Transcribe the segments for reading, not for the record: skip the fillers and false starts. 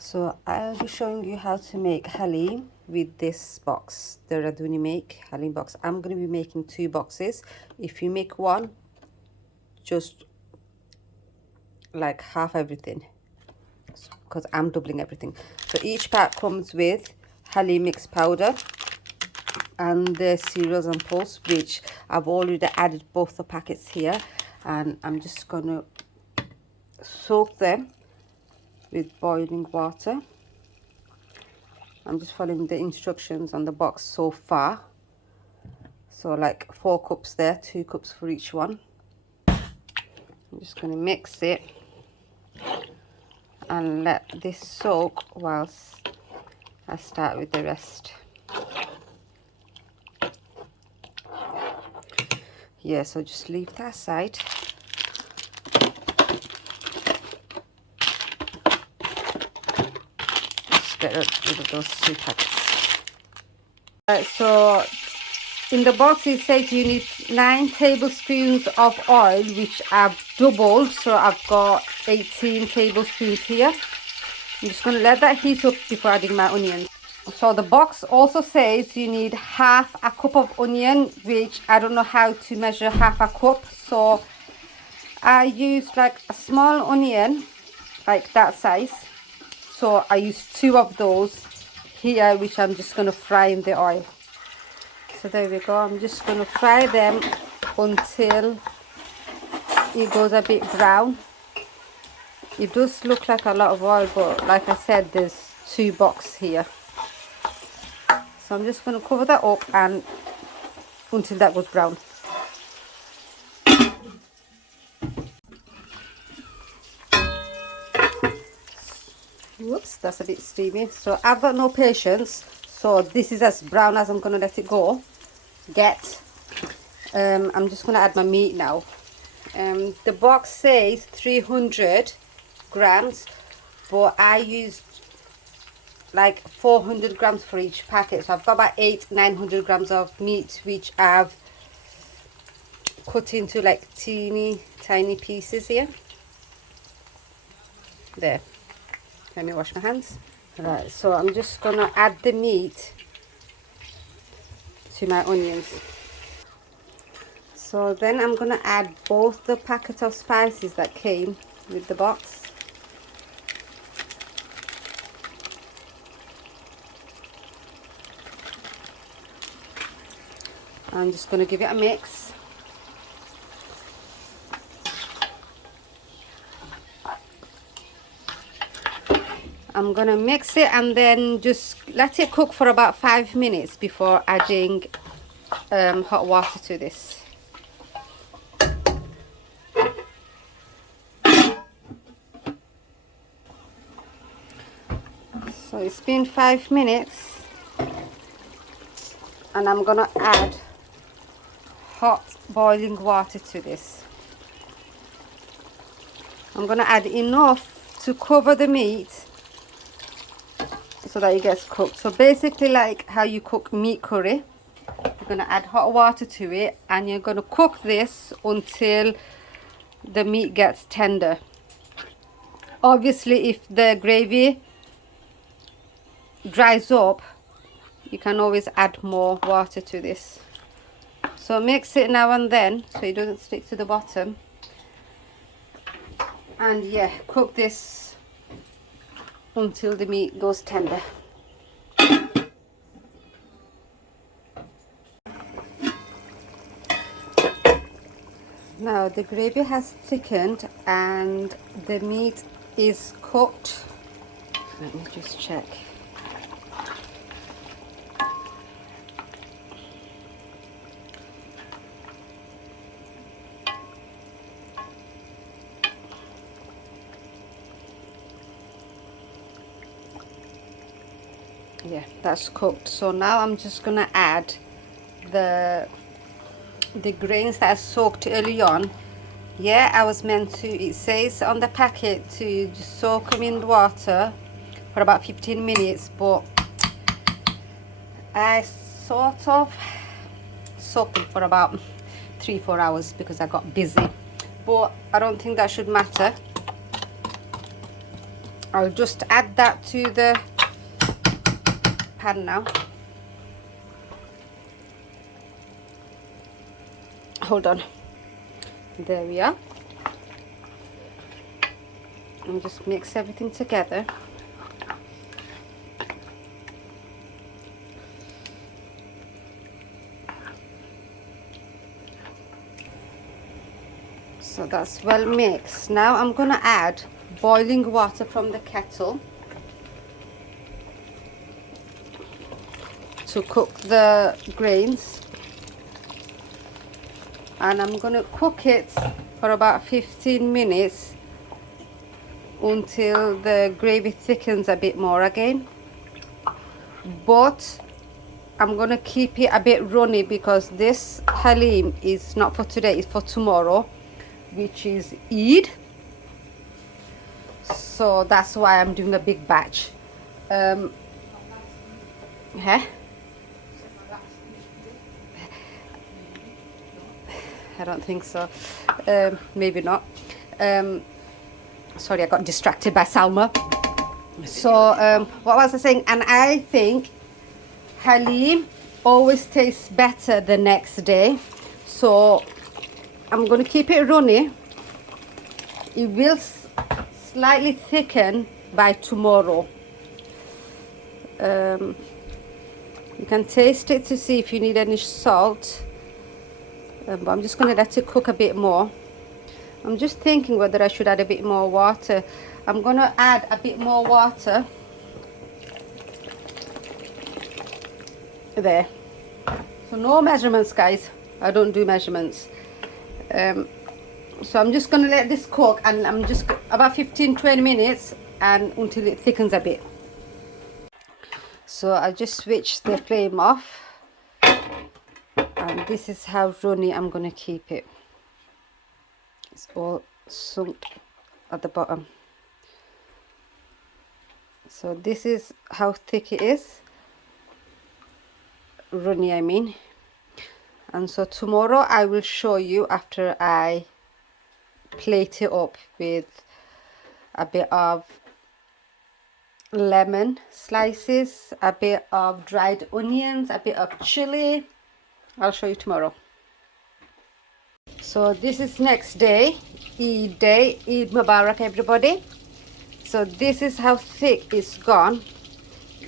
So I'll be showing you how to make Haleem with this box, the raduni make Haleem box. I'm going to be making 2 boxes. If you make one, just like half everything, because I'm doubling everything. So each pack comes with Haleem mix powder and the cereals and pulse, which I've already added both the packets here, and I'm just going to soak them with boiling water. I'm just following the instructions on the box so far. So like 4 cups there, 2 cups for each one. I'm just going to mix it and let this soak whilst I start with the rest. Yeah, so just leave that aside. Just get rid of those 2 packets. So in the box it says you need 9 tablespoons of oil, which I've doubled, so I've got 18 tablespoons here. I'm just going to let that heat up before adding my onions. So the box also says you need half a cup of onion, which I don't know how to measure half a cup, so I use like a small onion like that size. So I use 2 of those here, which I'm just going to fry in the oil. So there we go. I'm just going to fry them until it goes a bit brown. It does look like a lot of oil, but like I said, there's 2 boxes here. So I'm just going to cover that up and until that goes brown. Whoops, that's a bit steamy. So I've got no patience. So this is as brown as I'm going to let it go. I'm just going to add my meat now. The box says 300 grams, but I used like 400 grams for each packet. So I've got about 900 grams of meat, which I've cut into like teeny tiny pieces here. There. Let me wash my hands. Right, so I'm just going to add the meat to my onions. So then I'm going to add both the packet of spices that came with the box. I'm just going to give it a mix. I'm going to mix it and then just let it cook for about 5 minutes before adding hot water to this. So it's been 5 minutes and I'm going to add hot boiling water to this. I'm going to add enough to cover the meat so that it gets cooked. So basically like how you cook meat curry, you're going to add hot water to it and you're going to cook this until the meat gets tender. Obviously if the gravy dries up, you can always add more water to this. So mix it now and then so it doesn't stick to the bottom. And yeah, cook this until the meat goes tender. Now the gravy has thickened and the meat is cooked. Let me just check. Yeah, that's cooked. So now I'm just gonna add the grains that I soaked early on. Yeah, I was meant to, it says on the packet to just soak them in the water for about 15 minutes, but I sort of soaked them for about 3-4 hours because I got busy. But I don't think that should matter. I'll just add that to the pan now. Hold on. There we are. And just mix everything together. So that's well mixed. Now I'm going to add boiling water from the kettle to cook the grains, and I'm going to cook it for about 15 minutes until the gravy thickens a bit more again. But I'm going to keep it a bit runny because this Haleem is not for today, it's for tomorrow, which is Eid. So that's why I'm doing a big batch. I don't think so. Maybe not. Sorry, I got distracted by Salma. So what was I saying? And I think Haleem always tastes better the next day. So I'm going to keep it runny. It will slightly thicken by tomorrow. You can taste it to see if you need any salt. But I'm just going to let it cook a bit more. I'm just thinking whether I should add a bit more water. I'm going to add a bit more water. There. So no measurements, guys. I don't do measurements. So I'm just going to let this cook, and I'm just about 15-20 minutes and until it thickens a bit. So I just switched the flame off, and this is how runny I'm going to keep it. It's all sunk at the bottom. So this is how thick it is. Runny, I mean. And so tomorrow I will show you after I plate it up with a bit of lemon slices, a bit of dried onions, a bit of chili. I'll show you tomorrow. So this is next day, Eid day. Eid Mubarak, everybody. So this is how thick it's gone.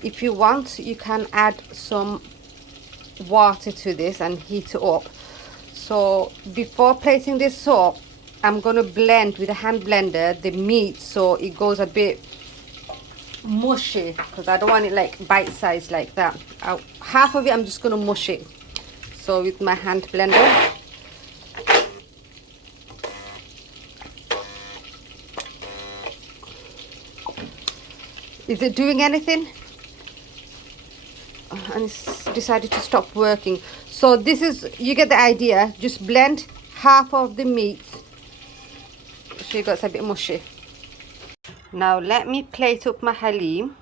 If you want, you can add some water to this and heat it up. So before plating this up, I'm going to blend with a hand blender the meat so it goes a bit mushy, because I don't want it like bite-sized like that. Half of it I'm just going to mush it. So with my hand blender, is it doing anything? And it's decided to stop working. So this is, you get the idea. Just blend half of the meat so it gets a bit mushy. Now let me plate up my Haleem.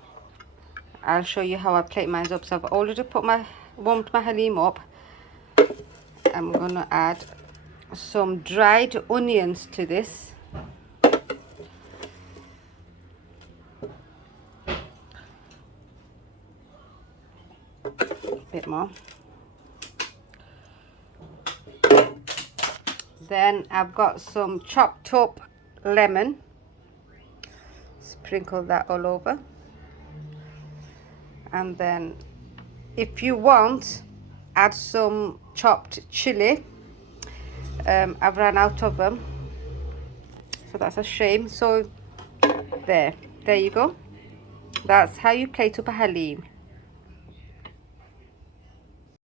I'll show you how I plate mine up. So I've already warmed my Haleem up. I'm gonna add some dried onions to this. Bit more. Then I've got some chopped up lemon. Sprinkle that all over. And then if you want, add some chopped chili. I've run out of them, so that's a shame. So there you go. That's how you plate up a Haleem.